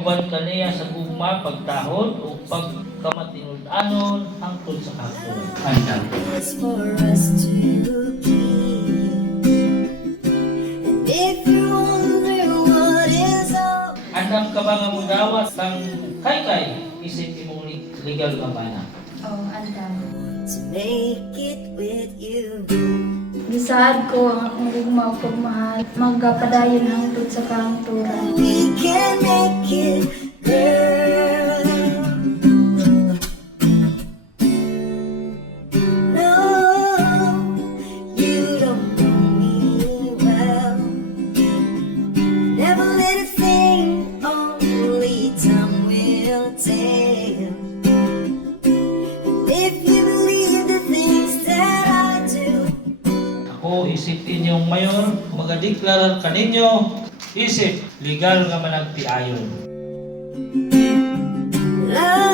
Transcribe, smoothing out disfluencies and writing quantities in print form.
kauban kaniya sa gugma pagtahod o pagkamatinud-anon hangtod sa kastoy. Andam. It's for us to keep. And if you wonder what is up, Andam ka ba nga mudawat kang kay isip imong legal nga bana? Oh, andam. to make it with you. Gisaad ko ang akong gugma o pagmahal, magpadayon hangtod sa kahangturan. We can make it, girl. No, you don't know me well. Never let it think, only time will tell. And if you believe the things that I do, Ako isip inyong mayor, magadeklarar kaninyo, isip legal nga managtiayon. love